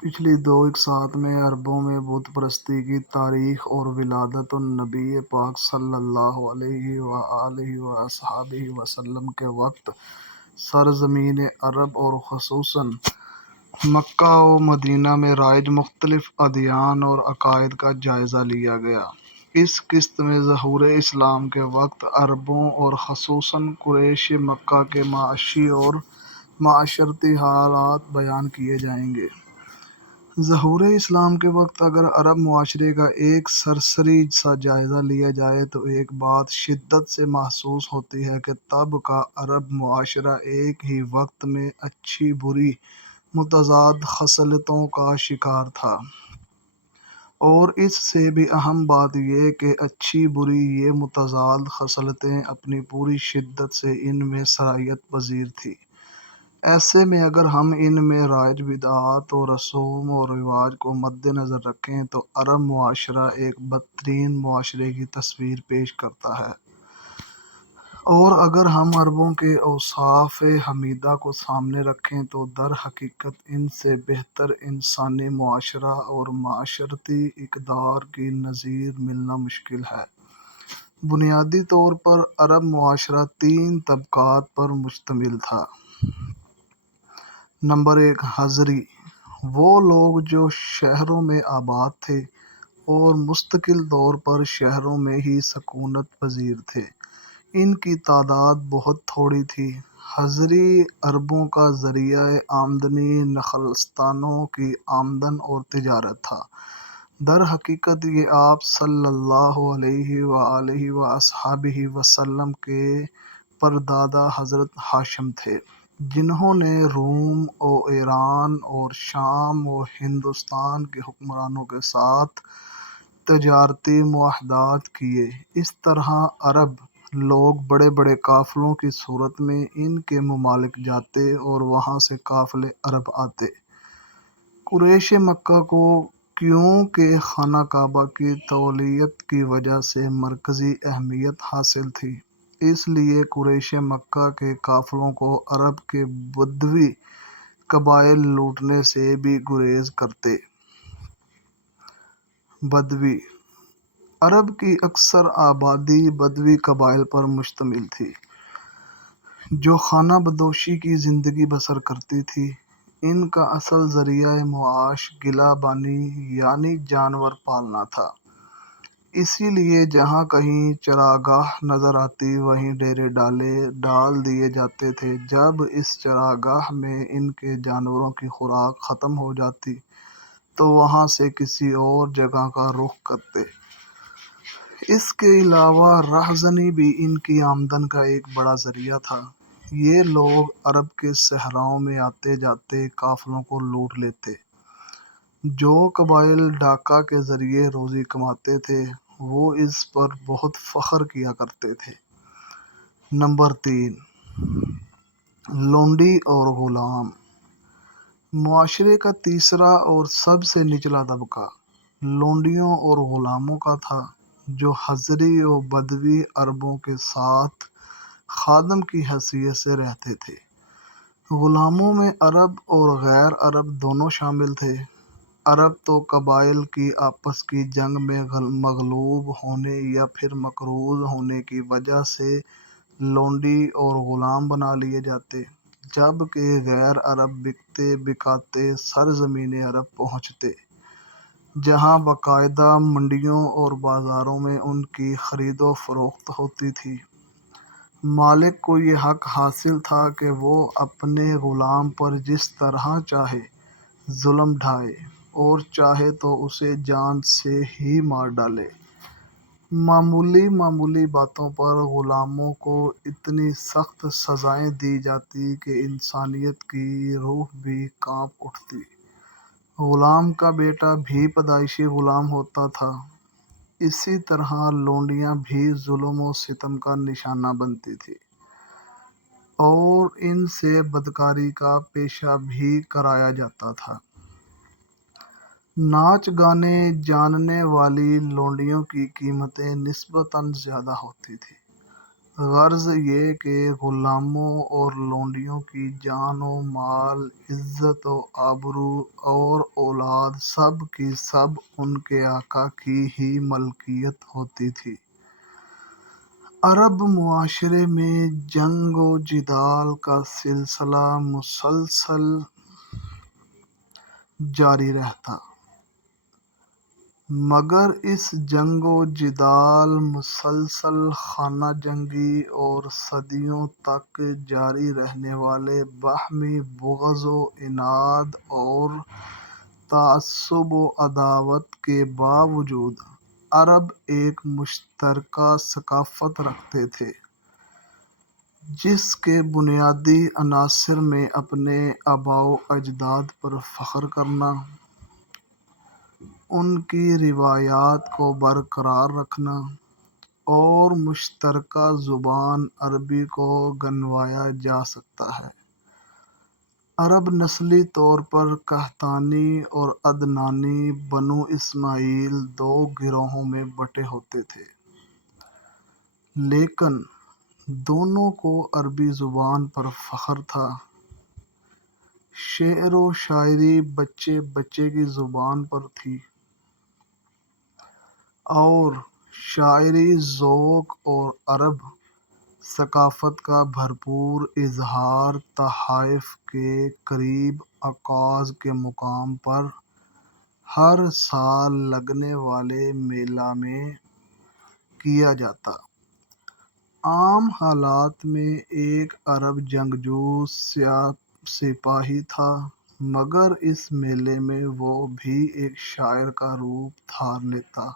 پچھلی دو اقساط میں عربوں میں بت پرستی کی تاریخ اور ولادت النبی پاک صلی اللہ علیہ وآلہ وصحبہ وسلم کے وقت سرزمین عرب اور خصوصاً مکہ و مدینہ میں رائج مختلف ادیان اور عقائد کا جائزہ لیا گیا۔ اس قسط میں ظہور اسلام کے وقت عربوں اور خصوصاً قریش مکہ کے معاشی اور معاشرتی حالات بیان کیے جائیں گے۔ ظہور اسلام کے وقت اگر عرب معاشرے کا ایک سرسری سا جائزہ لیا جائے تو ایک بات شدت سے محسوس ہوتی ہے کہ تب کا عرب معاشرہ ایک ہی وقت میں اچھی بری متضاد خصلتوں کا شکار تھا، اور اس سے بھی اہم بات یہ کہ اچھی بری یہ متضاد خصلتیں اپنی پوری شدت سے ان میں سرایت پذیر تھیں۔ ایسے میں اگر ہم ان میں رائج بدعات و رسوم و رواج کو مد نظر رکھیں تو عرب معاشرہ ایک بدترین معاشرے کی تصویر پیش کرتا ہے، اور اگر ہم عربوں کے اوصاف حمیدہ کو سامنے رکھیں تو در حقیقت ان سے بہتر انسانی معاشرہ اور معاشرتی اقدار کی نظیر ملنا مشکل ہے۔ بنیادی طور پر عرب معاشرہ تین طبقات پر مشتمل تھا۔ نمبر 1، حضری، وہ لوگ جو شہروں میں آباد تھے اور مستقل طور پر شہروں میں ہی سکونت پذیر تھے۔ ان کی تعداد بہت تھوڑی تھی۔ حضری عربوں کا ذریعہ آمدنی نخلستانوں کی آمدن اور تجارت تھا۔ در حقیقت یہ آپ صلی اللہ علیہ وآلہ وصحبہ وسلم کے پردادا حضرت ہاشم تھے، جنہوں نے روم و ایران اور شام و ہندوستان کے حکمرانوں کے ساتھ تجارتی معاہدات کیے۔ اس طرح عرب لوگ بڑے بڑے قافلوں کی صورت میں ان کے ممالک جاتے اور وہاں سے قافلے عرب آتے۔ قریش مکہ کو کیونکہ خانہ کعبہ کی تولیت کی وجہ سے مرکزی اہمیت حاصل تھی، اس لیے قریش مکہ کے قافلوں کو عرب کے بدوی قبائل لوٹنے سے بھی گریز کرتے۔ بدوی عرب کی اکثر آبادی بدوی قبائل پر مشتمل تھی، جو خانہ بدوشی کی زندگی بسر کرتی تھی۔ ان کا اصل ذریعہ معاش گلہ بانی یعنی جانور پالنا تھا، اسی لیے جہاں کہیں چراگاہ نظر آتی وہیں ڈیرے ڈال دیے جاتے تھے۔ جب اس چراگاہ میں ان کے جانوروں کی خوراک ختم ہو جاتی تو وہاں سے کسی اور جگہ کا رخ کرتے۔ اس کے علاوہ رہزنی بھی ان کی آمدن کا ایک بڑا ذریعہ تھا۔ یہ لوگ عرب کے صحراؤں میں آتے جاتے قافلوں کو لوٹ لیتے۔ جو قبائل ڈاکہ کے ذریعے روزی کماتے تھے وہ اس پر بہت فخر کیا کرتے تھے۔ نمبر 3، لونڈی اور غلام۔ معاشرے کا تیسرا اور سب سے نچلا طبقہ لونڈیوں اور غلاموں کا تھا، جو حضری و بدوی عربوں کے ساتھ خادم کی حیثیت سے رہتے تھے۔ غلاموں میں عرب اور غیر عرب دونوں شامل تھے۔ عرب تو قبائل کی آپس کی جنگ میں مغلوب ہونے یا پھر مقروض ہونے کی وجہ سے لونڈی اور غلام بنا لیے جاتے، جبکہ غیر عرب بکتے بکاتے سرزمین عرب پہنچتے، جہاں باقاعدہ منڈیوں اور بازاروں میں ان کی خرید و فروخت ہوتی تھی۔ مالک کو یہ حق حاصل تھا کہ وہ اپنے غلام پر جس طرح چاہے ظلم ڈھائے اور چاہے تو اسے جان سے ہی مار ڈالے۔ معمولی باتوں پر غلاموں کو اتنی سخت سزائیں دی جاتی کہ انسانیت کی روح بھی کانپ اٹھتی۔ غلام کا بیٹا بھی پیدائشی غلام ہوتا تھا۔ اسی طرح لونڈیاں بھی ظلم و ستم کا نشانہ بنتی تھیں اور ان سے بدکاری کا پیشہ بھی کرایا جاتا تھا۔ ناچ گانے جاننے والی لونڈیوں کی قیمتیں نسبتاً زیادہ ہوتی تھیں۔ غرض یہ کہ غلاموں اور لونڈیوں کی جان و مال، عزت و آبرو اور اولاد سب کی سب ان کے آقا کی ہی ملکیت ہوتی تھی۔ عرب معاشرے میں جنگ و جدال کا سلسلہ مسلسل جاری رہتا، مگر اس جنگ و جدال، مسلسل خانہ جنگی اور صدیوں تک جاری رہنے والے باہمی بغض و عناد اور تعصب و عداوت کے باوجود عرب ایک مشترکہ ثقافت رکھتے تھے، جس کے بنیادی عناصر میں اپنے آباء و اجداد پر فخر کرنا، ان کی روایات کو برقرار رکھنا اور مشترکہ زبان عربی کو گنوایا جا سکتا ہے۔ عرب نسلی طور پر قحطانی اور عدنانی بنو اسماعیل دو گروہوں میں بٹے ہوتے تھے، لیکن دونوں کو عربی زبان پر فخر تھا۔ شعر و شاعری بچے بچے کی زبان پر تھی اور شاعری ذوق اور عرب ثقافت کا بھرپور اظہار تحائف کے قریب عکاظ کے مقام پر ہر سال لگنے والے میلہ میں کیا جاتا۔ عام حالات میں ایک عرب جنگجو سپاہی تھا، مگر اس میلے میں وہ بھی ایک شاعر کا روپ دھار لیتا۔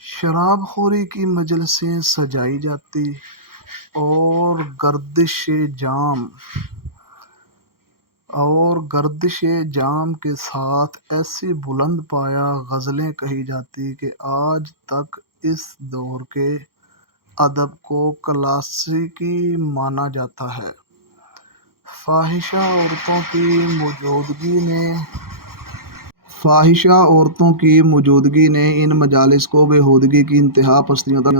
شراب خوری کی مجلسیں سجائی جاتی اور گردش جام کے ساتھ ایسی بلند پایہ غزلیں کہی جاتی کہ آج تک اس دور کے ادب کو کلاسیکی مانا جاتا ہے۔ فاحشہ عورتوں کی موجودگی نے ان مجالس کو بیہودگی کی انتہا پسندیوں تک